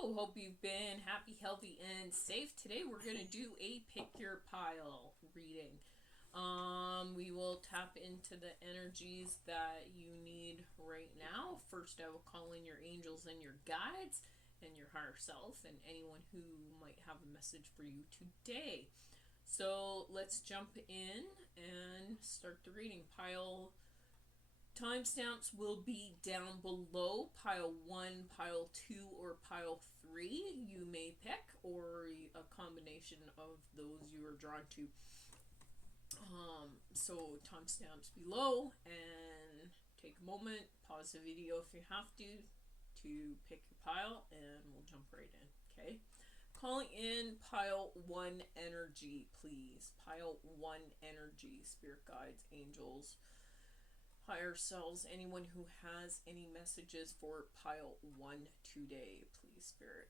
Hello, hope you've been happy, healthy, and safe. Today we're going to do a pick your pile reading. We will tap into the energies that you need right now. First, I will call in your angels and your guides and your higher self and anyone who might have a message for you today. So let's jump in and start the reading. Pile timestamps will be down below. Pile 1, pile 2, or pile 3 you may pick, or a combination of those you are drawn to. So timestamps below, and take a moment, pause the video if you have to pick your pile, and we'll jump right in. Okay, calling in pile 1 energy, please. Pile 1 energy, spirit guides, angels, higher selves, anyone who has any messages for pile 1 today, please, spirit.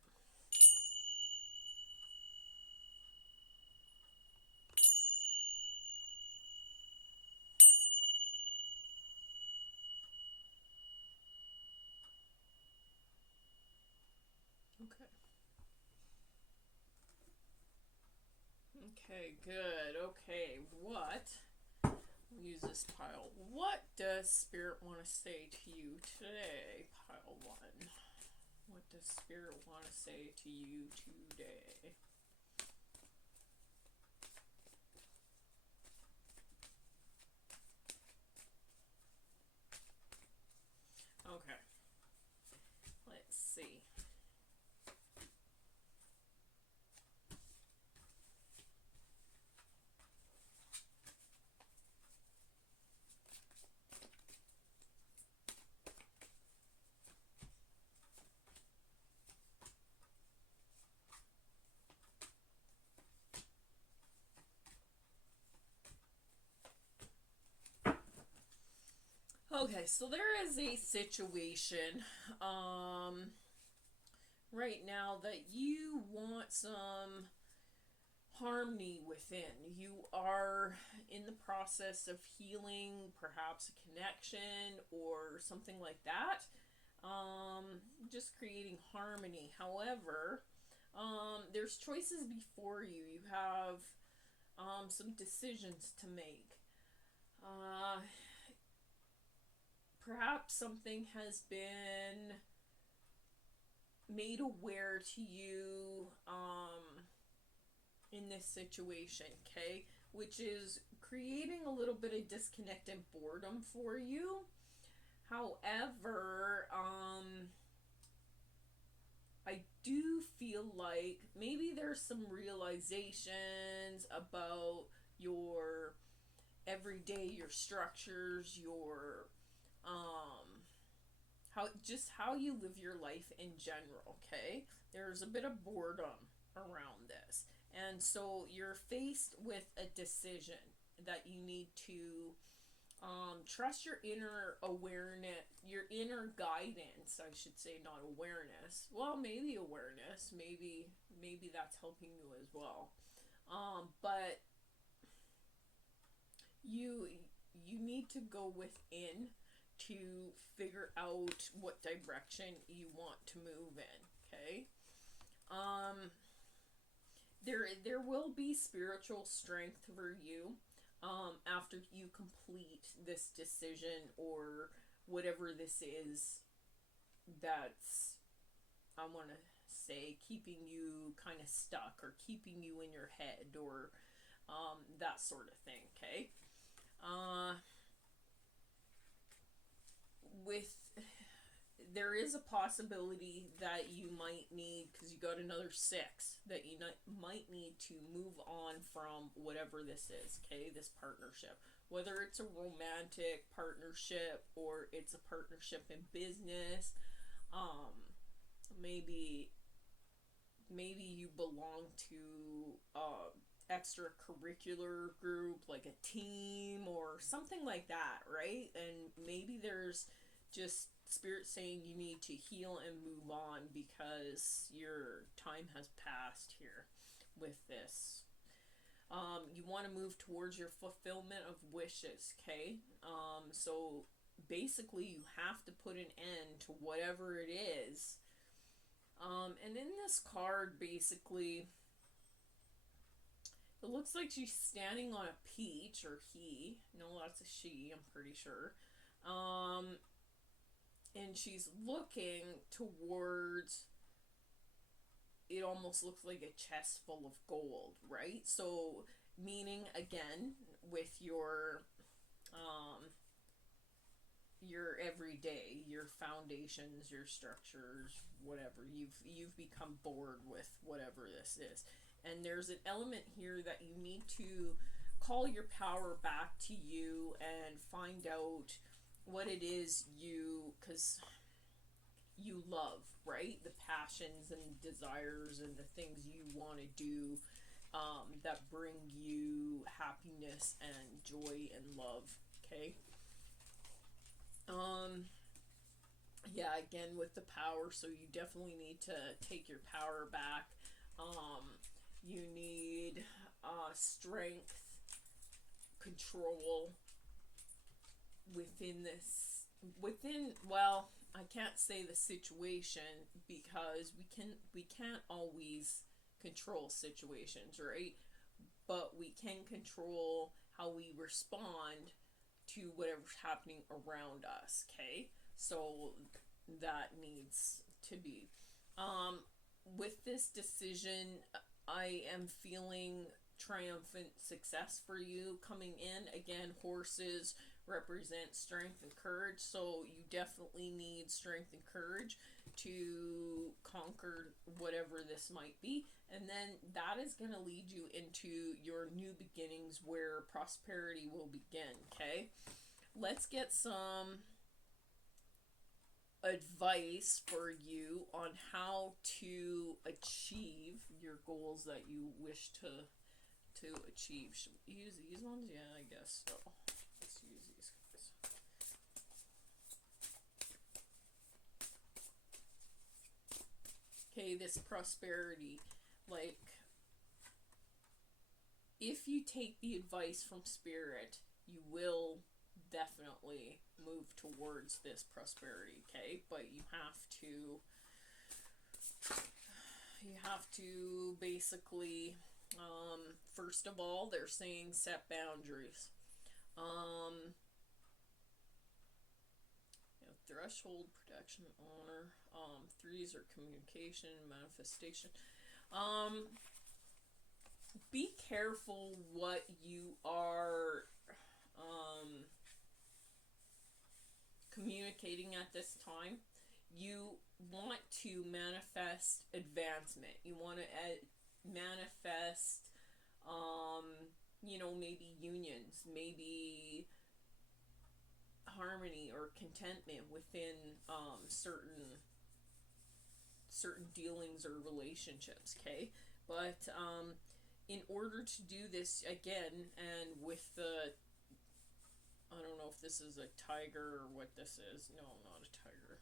Okay. Okay, good. Okay, what? We'll use this pile. What does spirit want to say to you today, pile 1? What does spirit want to say to you today? Okay. Let's see. Okay, so there is a situation right now that you want some harmony within. You are in the process of healing, perhaps a connection or something like that. Just creating harmony. However, there's choices before you. You have some decisions to make. Perhaps something has been made aware to you in this situation, okay? Which is creating a little bit of disconnect and boredom for you. However, I do feel like maybe there's some realizations about your everyday, your structures, your how you live your life in general, okay? There's a bit of boredom around this. And so you're faced with a decision that you need to trust your inner awareness, your inner guidance, I should say, not awareness. Well, maybe awareness, maybe that's helping you as well. But you need to go within to figure out what direction you want to move in, okay? There will be spiritual strength for you after you complete this decision or whatever this is that's, I want to say, keeping you kind of stuck or keeping you in your head or that sort of thing, okay? There is a possibility that you might need, because you got another 6, that you might need to move on from whatever this is, okay? This partnership, whether it's a romantic partnership or it's a partnership in business. Maybe you belong to extracurricular group, like a team or something like that, right? And maybe there's just spirit saying you need to heal and move on because your time has passed here with this. You want to move towards your fulfillment of wishes, okay? So basically you have to put an end to whatever it is And in this card, basically, it looks like she's standing on a peach, or he. No, that's a she, I'm pretty sure. And she's looking towards, it almost looks like a chest full of gold, right? So, meaning, again, with everyday, your foundations, your structures, whatever, you've become bored with whatever this is. And there's an element here that you need to call your power back to you and find out what it is because you love, right? The passions and desires and the things you want to do, that bring you happiness and joy and love, okay? Yeah, again, with the power, so you definitely need to take your power back. You need strength, control well, I can't say the situation, because we can't always control situations, right? But we can control how we respond to whatever's happening around us, okay? So that needs to be. With this decision, I am feeling triumphant success for you coming in. Again, horses represent strength and courage, so you definitely need strength and courage to conquer whatever this might be. And then that is going to lead you into your new beginnings, where prosperity will begin, okay? Let's get some advice for you on how to achieve your goals that you wish to achieve. Should we use these ones? Yeah, I guess so. Let's use these guys. Okay, this prosperity, like, if you take the advice from spirit, you will definitely move towards this prosperity, okay? But you have to basically, first of all, they're saying set boundaries. Threshold, protection, honor. Threes are communication, manifestation. Be careful what you are communicating at this time. You want to manifest advancement. You want to manifest, maybe unions, maybe harmony or contentment within certain dealings or relationships, okay? But in order to do this, again, and with the, I don't know if this is a tiger or what this is. No, not a tiger.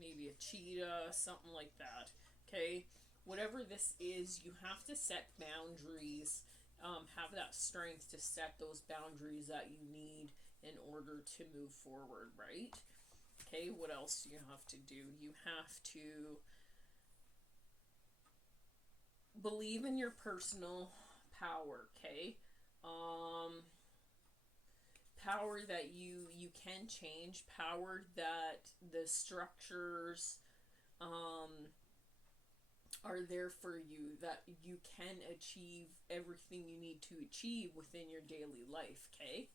Maybe a cheetah, something like that, okay? Whatever this is, you have to set boundaries, have that strength to set those boundaries that you need in order to move forward, right? Okay, what else do you have to do? You have to believe in your personal power, okay? Power that you can change, power that the structures are there for you, that you can achieve everything you need to achieve within your daily life, okay?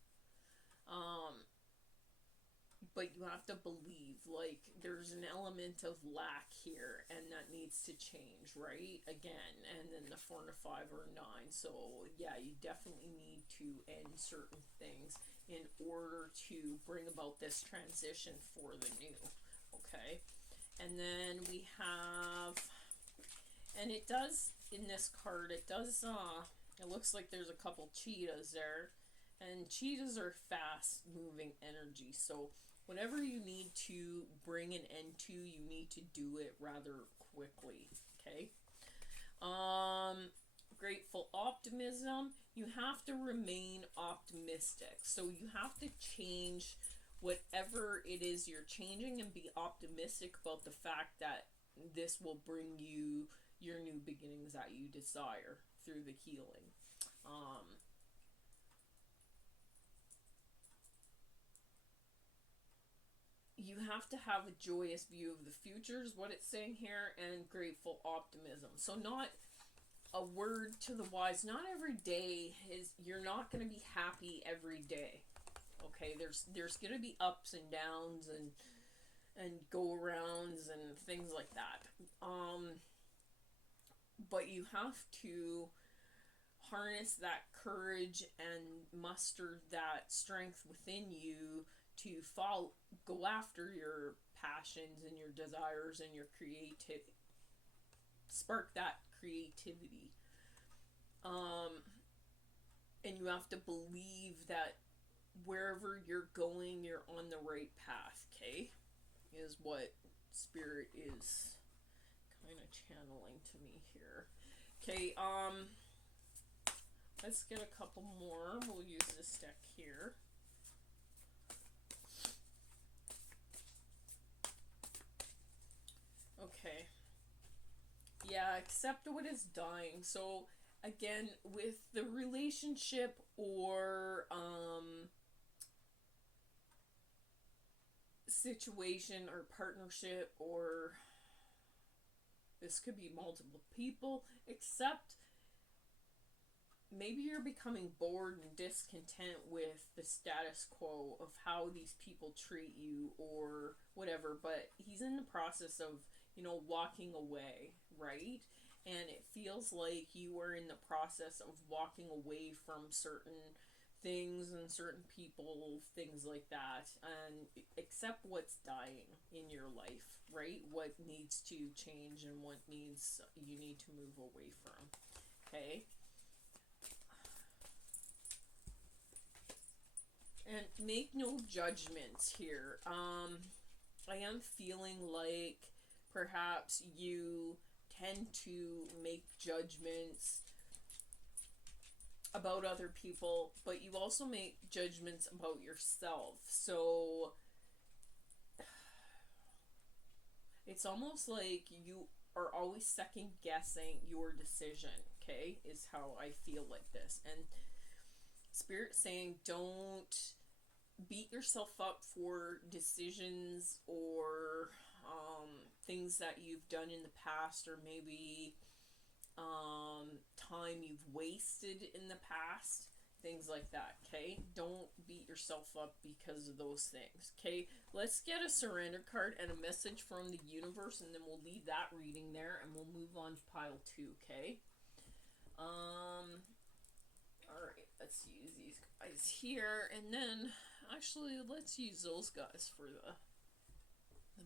But you have to believe, like, there's an element of lack here, and that needs to change, right? Again, and then the 4 and a 5 or 9. So yeah, you definitely need to end certain things in order to bring about this transition for the new, okay? And then we have, and it does, in this card, it does, it looks like there's a couple cheetahs there, and cheetahs are fast moving energy, so whatever you need to bring an end to, you need to do it rather quickly, okay? Grateful optimism. You have to remain optimistic. So you have to change whatever it is you're changing, and be optimistic about the fact that this will bring you your new beginnings that you desire through the healing. You have to have a joyous view of the future is what it's saying here, and grateful optimism. So not a word to the wise, not every day is, you're not going to be happy every day. Okay, there's going to be ups and downs and go arounds and things like that. But you have to harness that courage and muster that strength within you to go after your passions and your desires and your creativity. Spark that creativity. And you have to believe that wherever you're going, you're on the right path, okay? Is what Spirit is kind of channeling to me here. Okay, let's get a couple more. We'll use this deck here. Okay. Yeah, accept what is dying. So, again, with the relationship or situation or partnership, or this could be multiple people, except maybe you're becoming bored and discontent with the status quo of how these people treat you or whatever, but he's in the process of, walking away, right? And it feels like you are in the process of walking away from certain things and certain people, things like that, and accept what's dying in your life, right? What needs to change and what you need to move away from. Okay? And make no judgments here. I am feeling like perhaps you tend to make judgments about other people, but you also make judgments about yourself. So it's almost like you are always second guessing your decision, okay? Is how I feel like this. And Spirit saying don't beat yourself up for decisions or things that you've done in the past, or maybe time you've wasted in the past, things like that, okay? Don't beat yourself up because of those things, okay? Let's get a surrender card and a message from the universe, and then we'll leave that reading there, and we'll move on to pile 2, okay? Alright, let's use these guys here, and then, actually, let's use those guys for the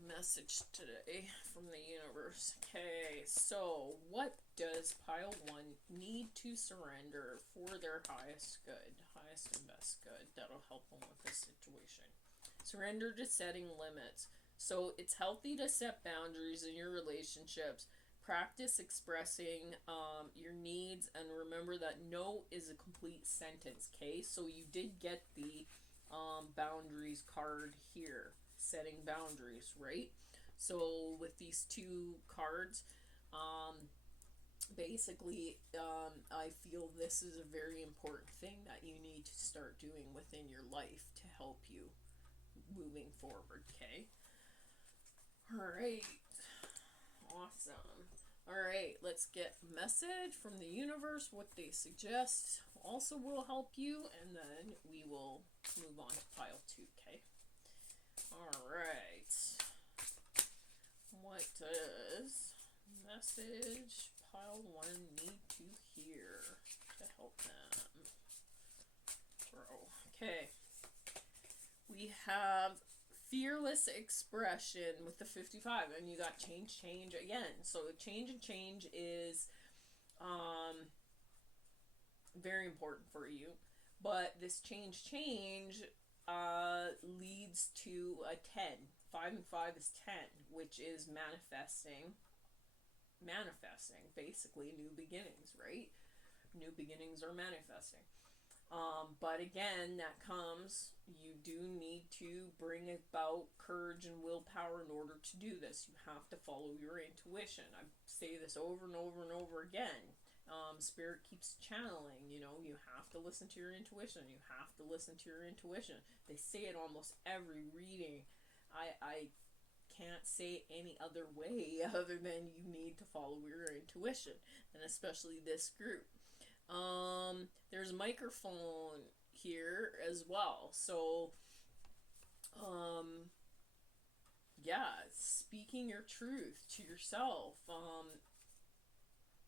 message today from the universe. Okay, so what does pile 1 need to surrender for their highest good, highest and best good? That'll help them with this situation. Surrender to setting limits. So it's healthy to set boundaries in your relationships. Practice expressing your needs, and remember that no is a complete sentence, okay? So you did get the boundaries card here, setting boundaries, right? So with these 2 cards, basically, I feel this is a very important thing that you need to start doing within your life to help you moving forward, okay? Alright. Awesome. Alright, let's get a message from the universe, what they suggest also will help you, and then we will move on to pile 2, okay? Alright. What does message pile 1 need to hear to help them grow? Okay. We have fearless expression with the 55, and you got change again. So change is very important for you, but this change leads to a 10. 5 and 5 is 10, which is manifesting basically new beginnings, right? New beginnings are manifesting. But But again, that comes, you do need to bring about courage and willpower in order to do this. You have to follow your intuition. I say this over and over and over again. Spirit keeps channeling, you know, you have to listen to your intuition. You have to listen to your intuition. They say it almost every reading. I can't say any other way other than you need to follow your intuition, and especially this group. There's a microphone here as well, so yeah, speaking your truth to yourself,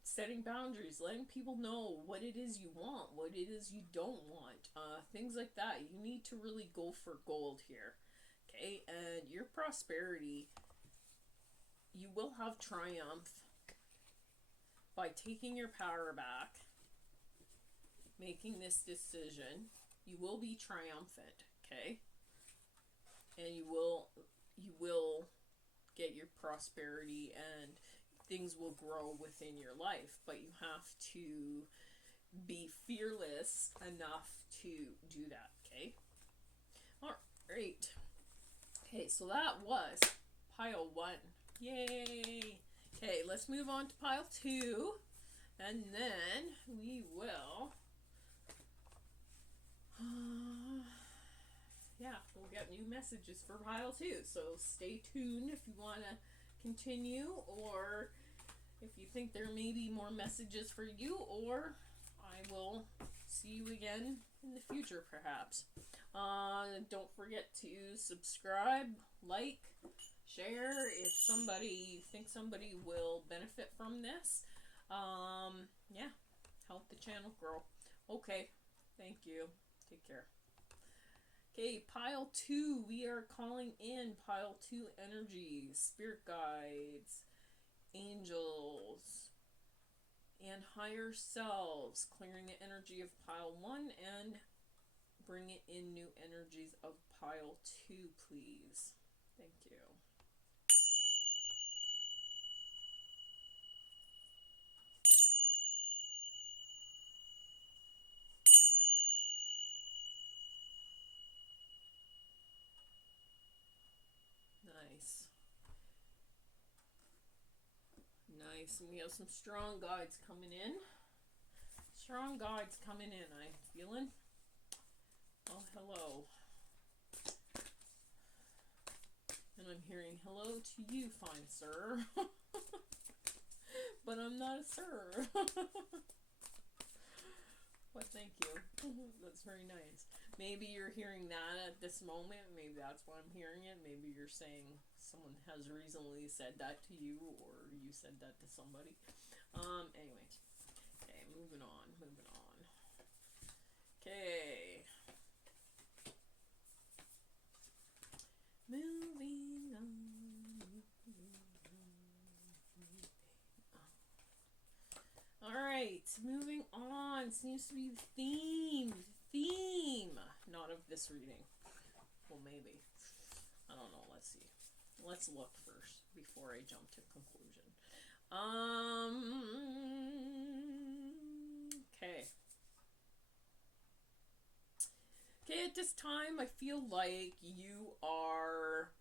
setting boundaries, letting people know what it is you want, what it is you don't want, things like that. You need to really go for gold here. Okay, and your prosperity, you will have triumph by taking your power back, making this decision. You will be triumphant, okay? And you will get your prosperity, and things will grow within your life, but you have to be fearless enough to do that, okay? All right. Okay, so that was pile 1. Yay! Okay, let's move on to pile 2, and then we will, we'll get new messages for pile 2, so stay tuned if you want to continue, or if you think there may be more messages for you, or I will see you again in the future, perhaps. Don't forget to subscribe, like, share if you think somebody will benefit from this. Yeah, help the channel grow. Okay, thank you. Take care. Okay, pile 2. We are calling in pile 2 energies, spirit guides, angels, and higher selves, clearing the energy of pile 1 and bringing in new energies of pile 2, please. Thank you. Nice. Nice. And we have some strong guides coming in. Strong guides coming in, I'm feeling. Oh, hello. And I'm hearing hello to you, fine sir. But I'm not a sir. But thank you. That's very nice. Maybe you're hearing that at this moment. Maybe that's why I'm hearing it. Maybe you're saying someone has recently said that to you, or you said that to somebody. Anyway. Okay, moving on. Okay. Moving on. Alright, moving on. Seems to be the theme. Not of this reading. Well, maybe. I don't know. Let's see. Let's look first before I jump to conclusion. Okay. Okay, at this time, I feel like you are,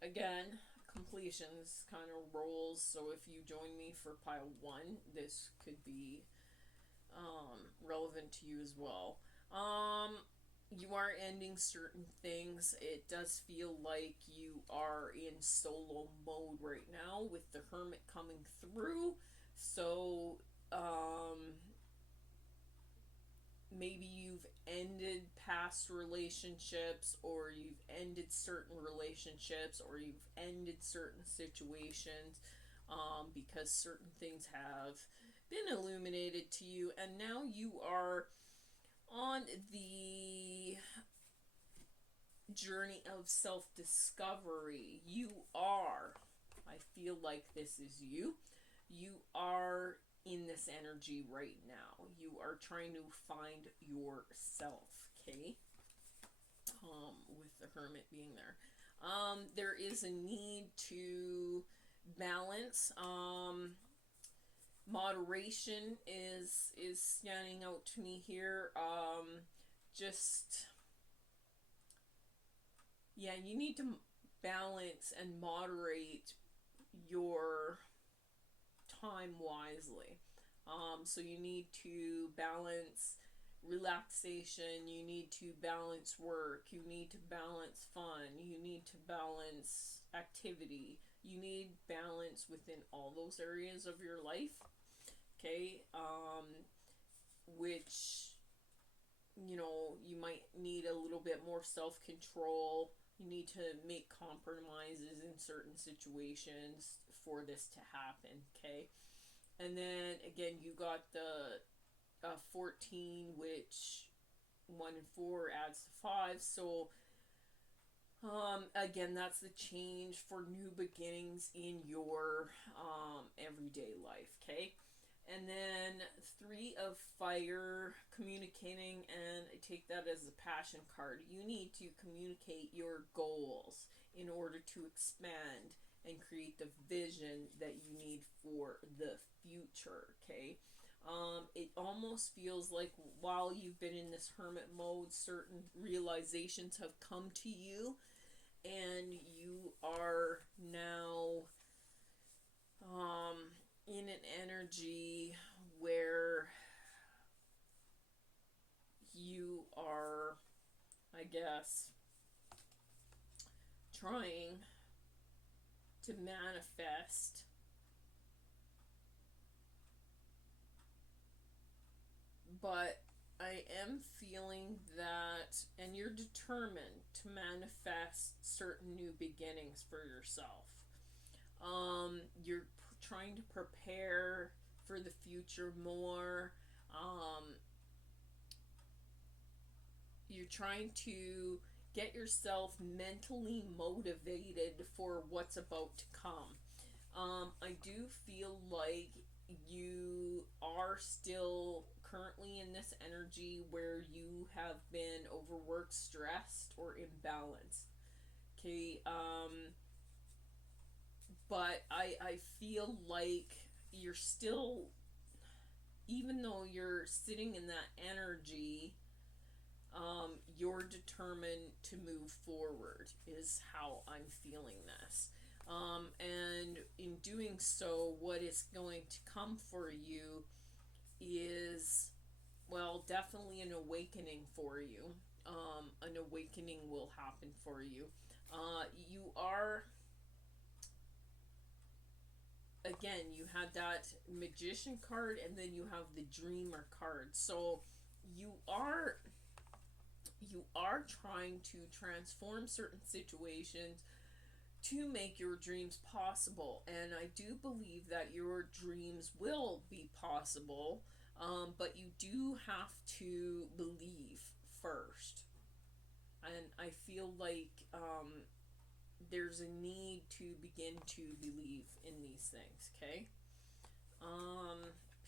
again, completions kind of rolls. So if you join me for pile 1, this could be relevant to you as well. You are ending certain things. It does feel like you are in solo mode right now with the Hermit coming through. So maybe you've ended past relationships, or you've ended certain relationships, or you've ended certain situations because certain things have been illuminated to you, and now you are on the journey of self-discovery. You are, I feel like this is you. You are in this energy right now. You are trying to find yourself, okay? With the Hermit being there. There is a need to balance. Moderation is standing out to me here. just, yeah, you need to balance and moderate your time wisely. So you need to balance relaxation, you need to balance work, you need to balance fun, you need to balance activity, you need balance within all those areas of your life. Okay, which, you know, you might need a little bit more self-control. You need to make compromises in certain situations for this to happen. Okay, and then again, you got the 14, which 1 and 4 adds to 5. So again, that's the change for new beginnings in your everyday life. Okay, and then 3 of fire, communicating, and I take that as a passion card. You need to communicate your goals in order to expand and create the vision that you need for the future. Okay, it almost feels like while you've been in this hermit mode, certain realizations have come to you, and you are now in an energy where you are, I guess, trying to manifest but I am feeling that, and you're determined to manifest certain new beginnings for yourself. You're trying to prepare for the future more. You're trying to get yourself mentally motivated for what's about to come. I do feel like you are still currently in this energy where you have been overworked, stressed, or imbalanced. Okay, but I feel like you're still, even though you're sitting in that energy, you're determined to move forward, is how I'm feeling this. And in doing so, what is going to come for you is, well, definitely an awakening for you. An awakening will happen for you. You are, again, you had that magician card, and then you have the dreamer card. So you are trying to transform certain situations to make your dreams possible, and I do believe that your dreams will be possible, but you do have to believe first, and I feel like there's a need to begin to believe in these things. Okay,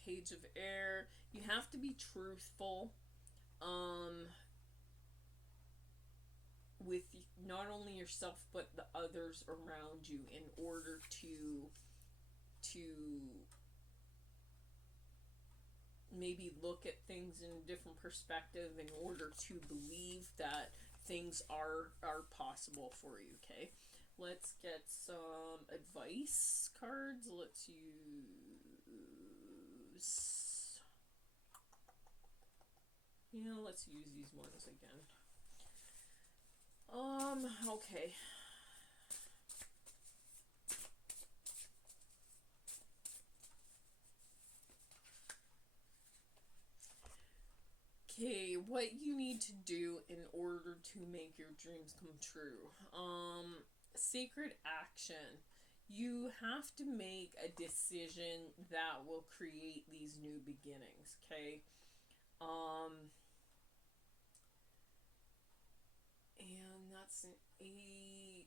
Page of Air, you have to be truthful with not only yourself but the others around you in order to maybe look at things in a different perspective, in order to believe that things are possible for you. Okay, let's get some advice cards. Let's use these ones again. Okay. Okay, what you need to do in order to make your dreams come true. Sacred action. You have to make a decision that will create these new beginnings, okay? And that's an 8.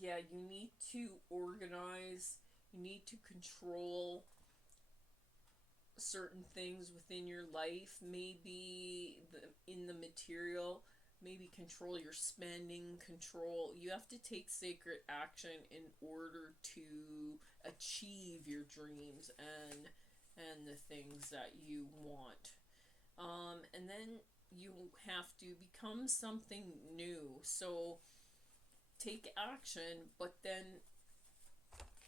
Yeah, you need to organize. You need to control certain things within your life. Maybe in the material. Maybe control your spending. You have to take sacred action in order to achieve your dreams and the things that you want. And then you have to become something new. So take action, but then,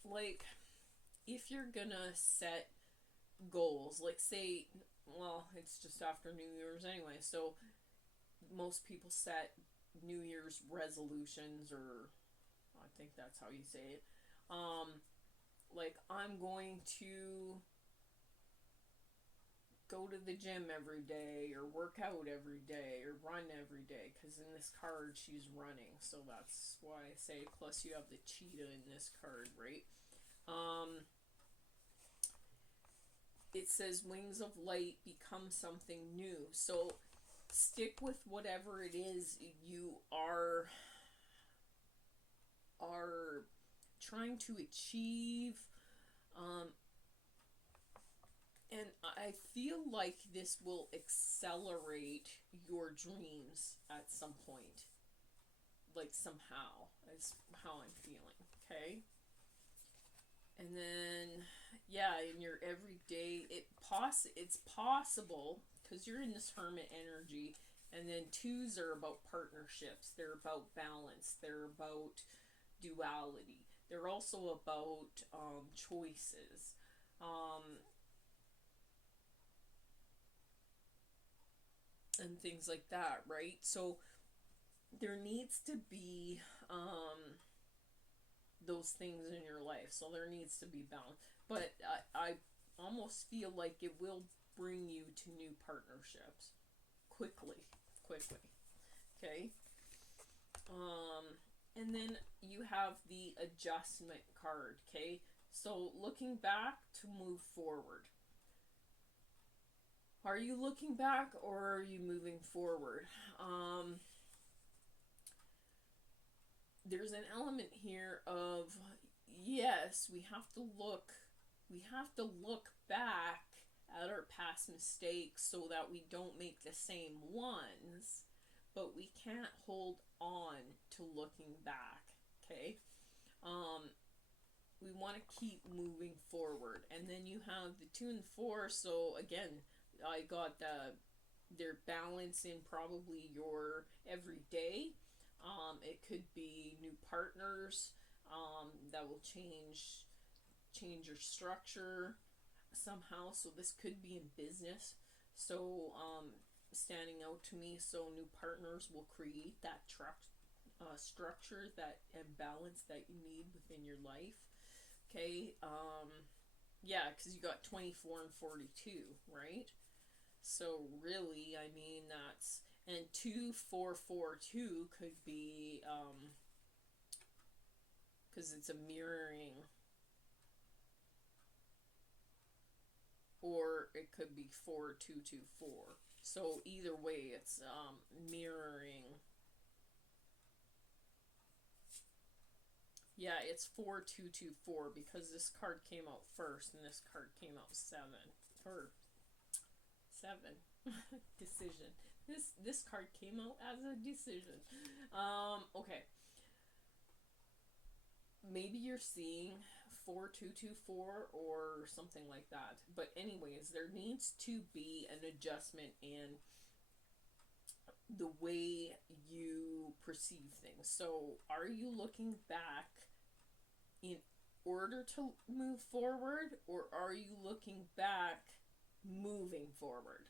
like, if you're gonna set goals, like, say, well, it's just after New Year's anyway, so most people set New Year's resolutions, or I think that's how you say it. Like, I'm going to go to the gym every day, or work out every day, or run every day, because in this card she's running, so that's why I say, plus you have the cheetah in this card, right? It says wings of light, become something new. So stick with whatever it is you are trying to achieve. And I feel like this will accelerate your dreams at some point. Like, somehow, is how I'm feeling, okay? And then, yeah, in your everyday, it's possible, because you're in this hermit energy, and then twos are about partnerships, they're about balance, they're about duality, they're also about choices, and things like that, right? So there needs to be those things in your life, so there needs to be balance, but I almost feel like it will bring you to new partnerships quickly, okay? And then you have the adjustment card, okay? So looking back to move forward. Are you looking back, or are you moving forward? There's an element here of, yes, we have to look back at our past mistakes so that we don't make the same ones, but we can't hold on to looking back, okay? We want to keep moving forward. And then you have the 2 and 4, so again, I got their balance in probably your everyday. It could be new partners that will change your structure somehow. So this could be in business. So standing out to me. So new partners will create that structure, that and balance that you need within your life. Okay. Yeah, because you got 24 and 42, right? So really, I mean, that's, and 2442 could be, because it's a mirroring, or it could be 4224. So either way, it's mirroring. Yeah, it's 4224 because this card came out first and this card came out 7. Decision. This card came out as a decision. Okay. Maybe you're seeing 4224 or something like that. But anyways, there needs to be an adjustment in the way you perceive things. So are you looking back in order to move forward, or are you looking back moving forward?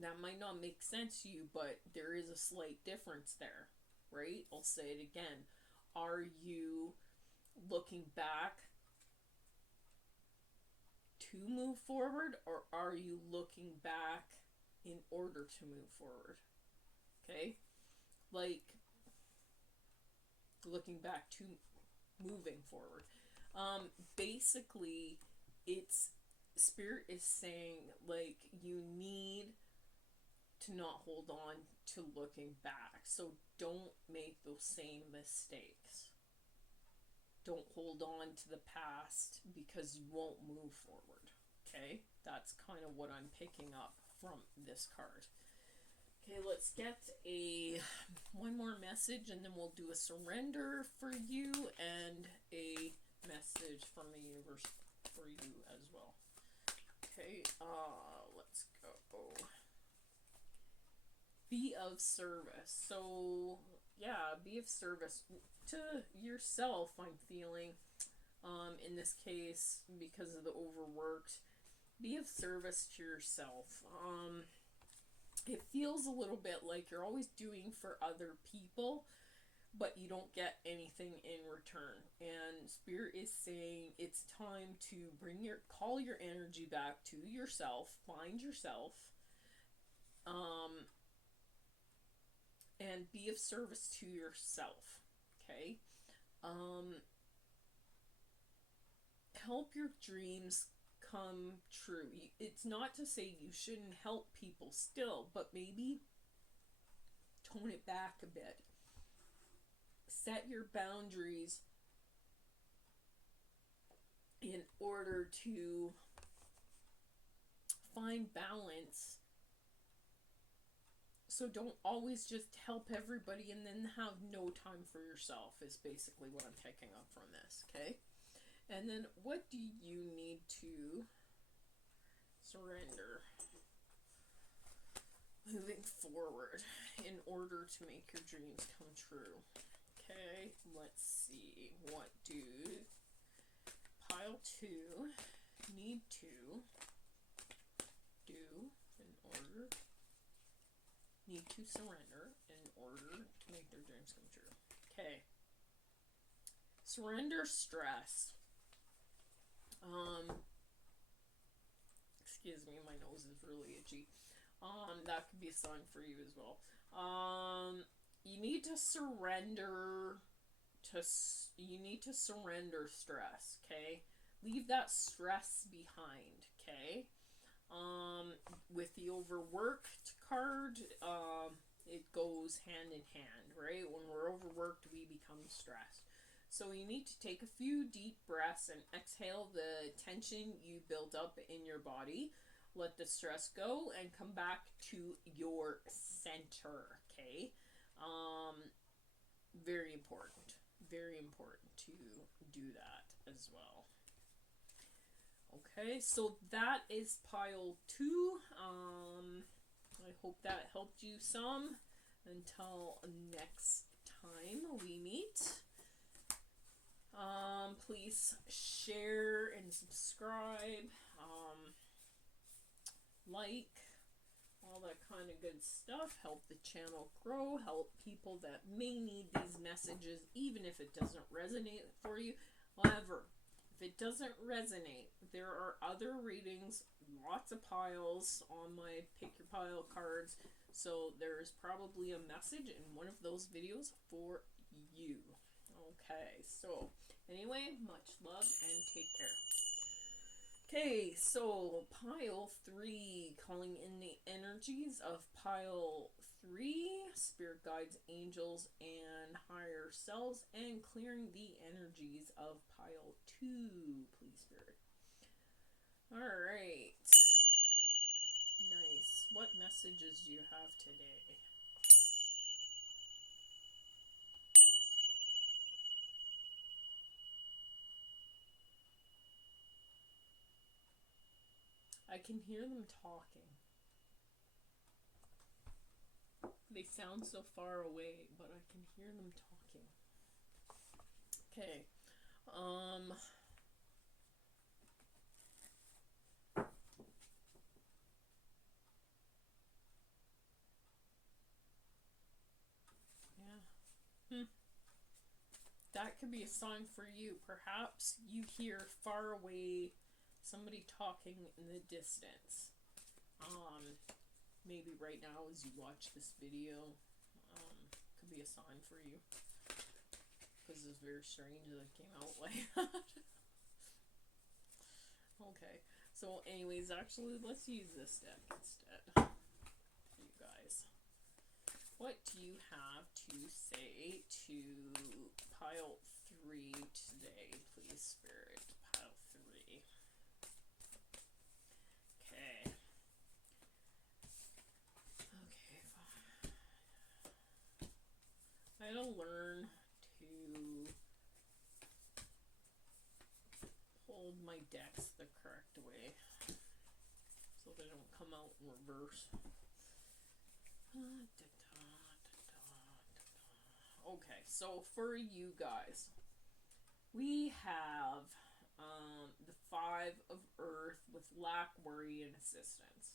That might not make sense to you, but there is a slight difference there, right? I'll say it again. Are you looking back to move forward, or are you looking back in order to move forward? Okay? Like, looking back to moving forward. Basically, it's, Spirit is saying, like, you need to not hold on to looking back. So don't make those same mistakes. Don't hold on to the past, because you won't move forward. Okay? That's kind of what I'm picking up from this card. Okay, let's get one more message, and then we'll do a surrender for you and a message from the universe for you as well. Okay, let's go. Be of service. So, yeah, be of service to yourself, I'm feeling. In this case, because of the overworked, be of service to yourself. It feels a little bit like you're always doing for other people, but you don't get anything in return. And Spirit is saying it's time to call your energy back to yourself, find yourself, and be of service to yourself. Okay? Help your dreams come true. It's not to say you shouldn't help people still, but maybe tone it back a bit. Set your boundaries in order to find balance. So don't always just help everybody and then have no time for yourself, is basically what I'm picking up from this, okay? And then what do you need to surrender moving forward in order to make your dreams come true? Okay, let's see. What do pile 2 need to do in order, need to surrender in order to make their dreams come true? Okay. Surrender stress. Excuse me, my nose is really itchy. That could be a sign for you as well. You need to surrender stress, okay? Leave that stress behind, okay? With the overworked card, it goes hand in hand, right? When we're overworked, we become stressed. So you need to take a few deep breaths and exhale the tension you build up in your body. Let the stress go and come back to your center, okay? Very important. Very important to do that as well. Okay, so that is pile 2. I hope that helped you some. Until next time we meet. Please share and subscribe, like, all that kind of good stuff. Help the channel grow, help people that may need these messages, even if it doesn't resonate for you. However, if it doesn't resonate, there are other readings, lots of piles on my Pick Your Pile cards, so there's probably a message in one of those videos for you. Okay, so anyway, much love and take care. Okay, so pile 3, calling in the energies of pile 3, spirit guides, angels, and higher selves, and clearing the energies of pile 2, please, Spirit. Alright. Nice. What messages do you have today? I can hear them talking. They sound so far away, but I can hear them talking. Okay. Yeah. That could be a sign for you. Perhaps you hear far away somebody talking in the distance. Maybe right now as you watch this video, could be a sign for you. Because it's very strange that it came out like that. Okay, so anyways, actually, let's use this deck instead for you guys. What do you have to say to pile 3 today, please, Spirit? Pile 3. Okay. Okay, fine. I gotta learn to hold my decks the correct way. in reverse. Okay, so for you guys, we have the Five of Earth with lack, worry, and assistance.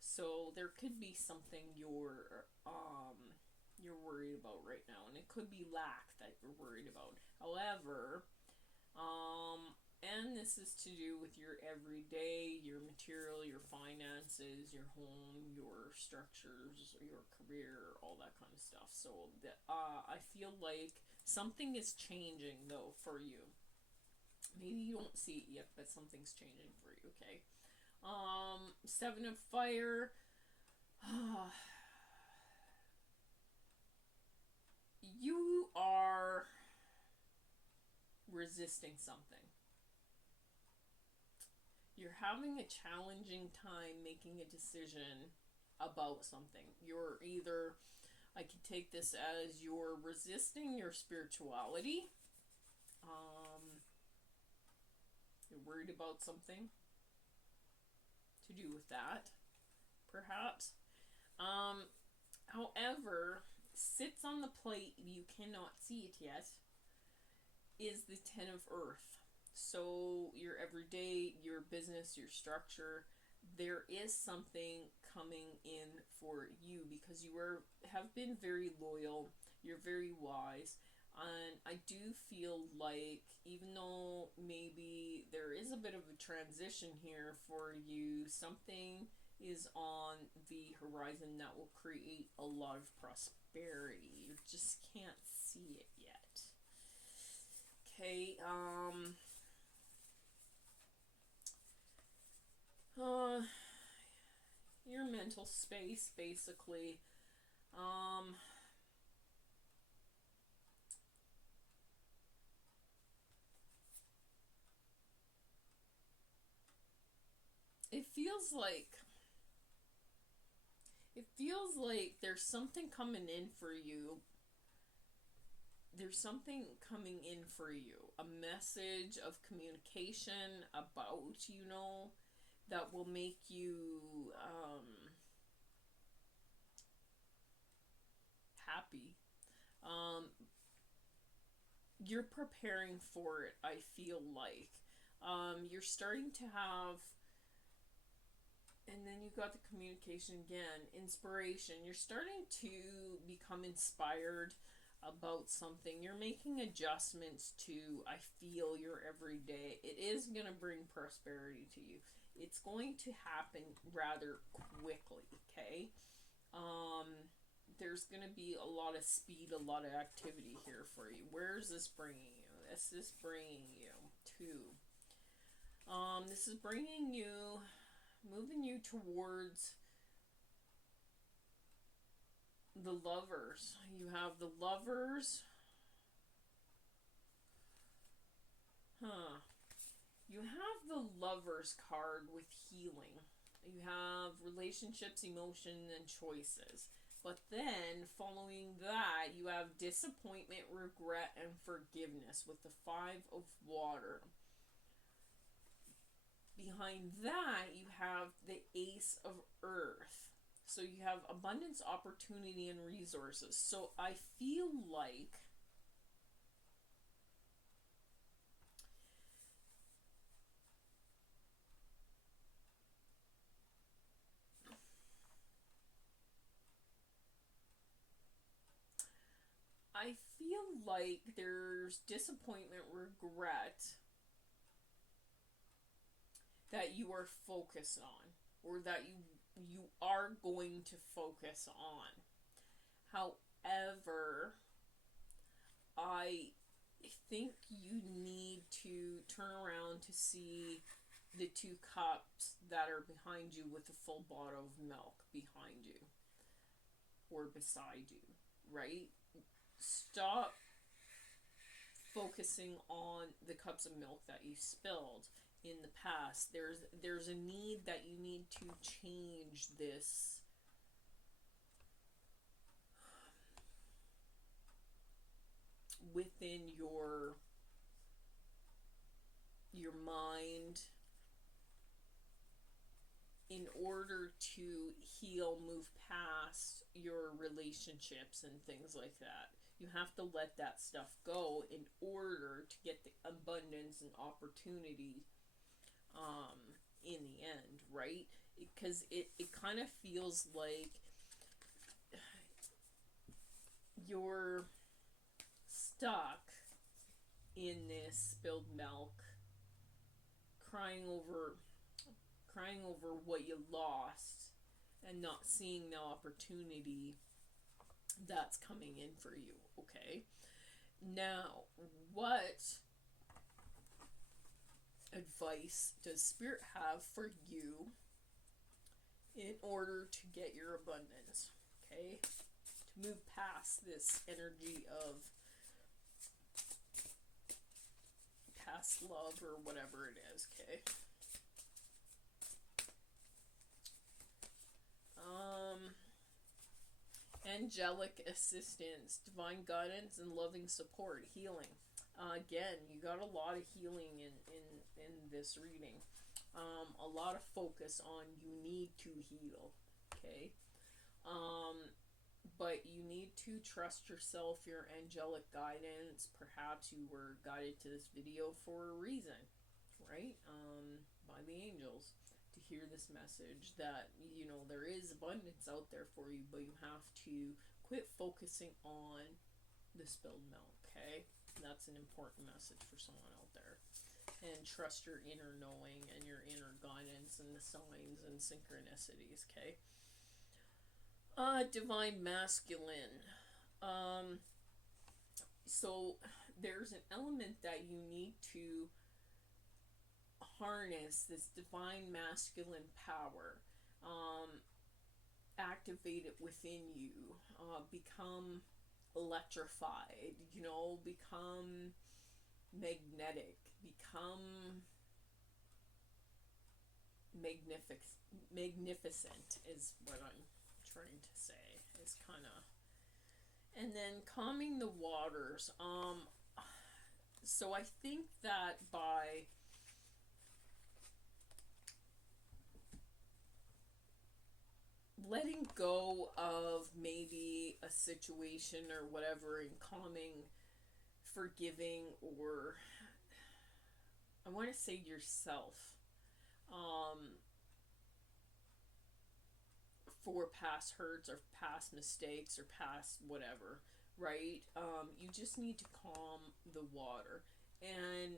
So there could be something you're worried about right now, and it could be lack that you're worried about. However, and this is to do with your everyday, your material, your finances, your home, your structures, your career, all that kind of stuff. So I feel like something is changing though for you. Maybe you don't see it yet, but something's changing for you, okay? Seven of Fire. You are resisting something. You're having a challenging time making a decision about something. You're either, I could take this as you're resisting your spirituality. You're worried about something to do with that, perhaps. However, sits on the plate, you cannot see it yet, is the Ten of Earth. So your everyday, your business, your structure, there is something coming in for you because you have been very loyal, you're very wise, and I do feel like even though maybe there is a bit of a transition here for you, something is on the horizon that will create a lot of prosperity. You just can't see it yet. Okay, your mental space, basically. It feels like there's something coming in for you. There's something coming in for you. A message of communication about, that will make you happy. You're preparing for it, I feel like. You're starting to have, and then you got the communication again, inspiration. You're starting to become inspired about something. You're making adjustments to, I feel, your everyday. It is going to bring prosperity to you. It's going to happen rather quickly, okay? There's going to be a lot of speed, a lot of activity here for you. Where is this bringing you? This is bringing you to, this is bringing you, moving you towards the Lovers. You have the Lovers. You have the Lovers card with healing. You have relationships, emotion, and choices. But then, following that, you have disappointment, regret, and forgiveness with the Five of Water. Behind that, you have the Ace of Earth. So you have abundance, opportunity, and resources. So I feel like there's disappointment, regret that you are focused on, or that you are going to focus on. However, I think you need to turn around to see the two cups that are behind you with a full bottle of milk behind you or beside you, right? Stop focusing on the cups of milk that you spilled in the past. There's a need that you need to change this within your mind in order order to heal, move past your relationships and things like that. You have to let that stuff go in order to get the abundance and opportunity in the end, right? Because it kind of feels like you're stuck in this spilled milk, crying over what you lost and not seeing the opportunity that's coming in for you. Okay, now what advice does Spirit have for you in order to get your abundance? Okay, to move past this energy of past love or whatever it is. Okay, angelic assistance, divine guidance, and loving support, healing. Again, you got a lot of healing in this reading. A lot of focus on you need to heal. Okay, but you need to trust yourself, your angelic guidance. Perhaps you were guided to this video for a reason, right? By the angels, to hear this message that, you know, there is abundance out there for you, but you have to quit focusing on the spilled milk. Okay, that's an important message for someone out there. And trust your inner knowing and your inner guidance and the signs and synchronicities. Okay, divine masculine. So there's an element that you need to harness, this divine masculine power, activate it within you, become electrified, you know, become magnetic, become magnificent is what I'm trying to say. Is kind of, and then calming the waters. So I think that by letting go of maybe a situation or whatever and calming, forgiving, or I want to say yourself, for past hurts or past mistakes or past whatever, right? You just need to calm the water. And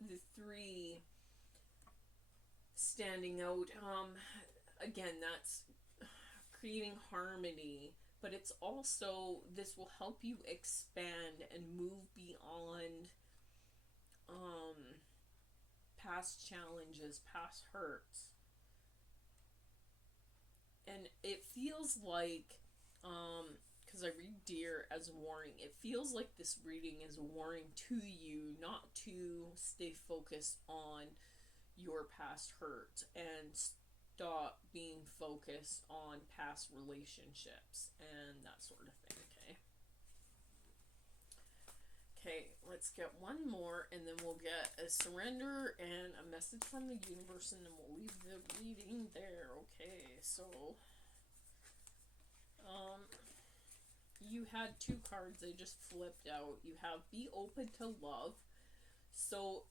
the three standing out, again, that's creating harmony, but it's also, this will help you expand and move beyond past challenges, past hurts. And it feels like, because I read Deer as a warning, it feels like this reading is a warning to you not to stay focused on your past hurt and stop being focused on past relationships and that sort of thing. Okay, let's get one more and then we'll get a surrender and a message from the universe and then we'll leave the reading there. Okay, so you had two cards, they just flipped out. You have be open to love. So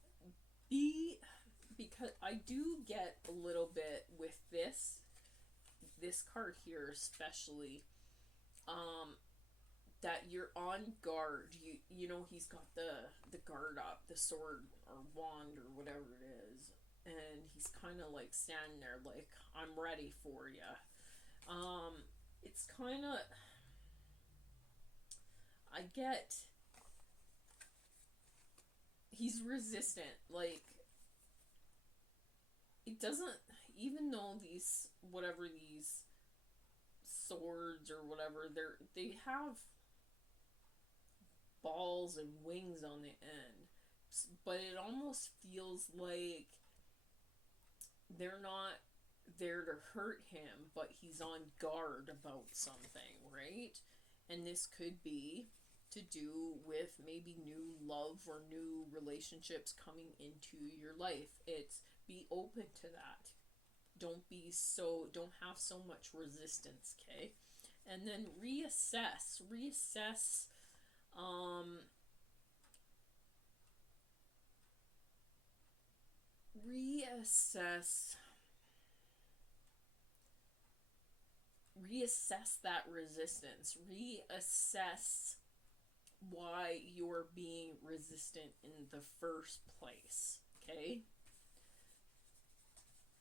because I do get a little bit with this card here especially, that you're on guard. You know, he's got the guard up, the sword or wand or whatever it is, and he's kind of like standing there like, I'm ready for you. It's kind of, I get, he's resistant, like, it doesn't, even though these, whatever these swords or whatever, they have balls and wings on the end, but it almost feels like they're not there to hurt him, but he's on guard about something, right? And this could be to do with maybe new love or new relationships coming into your life. It's Be open to that. Don't have so much resistance, okay? And then reassess. Um, reassess that resistance. Reassess why you're being resistant in the first place, okay?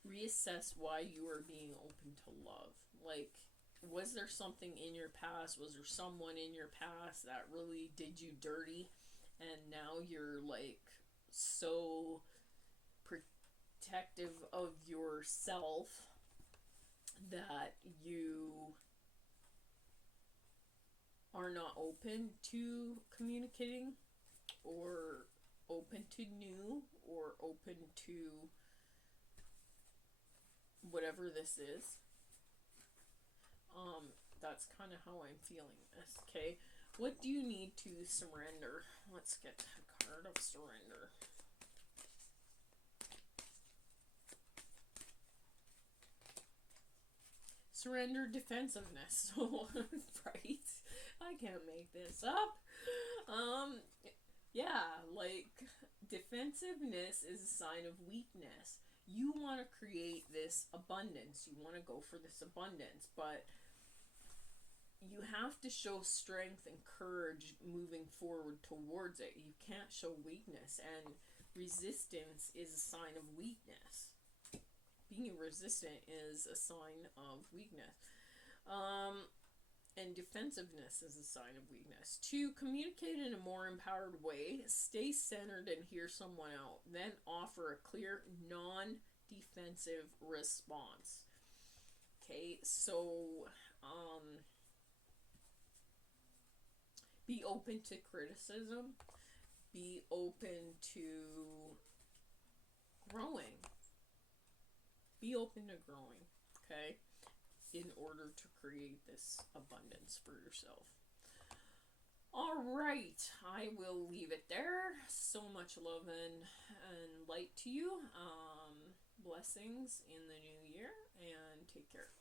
Reassess why you are being open to love. Like, was there something in your past, was there someone in your past that really did you dirty, and now you're like so protective of yourself that you are not open to communicating, or open to new, or open to whatever this is. That's kind of how I'm feeling this, okay? What do you need to surrender? Let's get a card of surrender. Surrender, defensiveness. Right? I can't make this up. Yeah, like, defensiveness is a sign of weakness. You want to create this abundance. You want to go for this abundance, but you have to show strength and courage moving forward towards it. You can't show weakness, and resistance is a sign of weakness. Being resistant is a sign of weakness. And defensiveness is a sign of weakness. To communicate in a more empowered way, stay centered and hear someone out. Then offer a clear, non-defensive response. Okay, so be open to criticism. Be open to growing. Be open to growing, okay? In order to create this abundance for yourself. All right, I will leave it there. So much love and light to you. Blessings in the new year, and take care.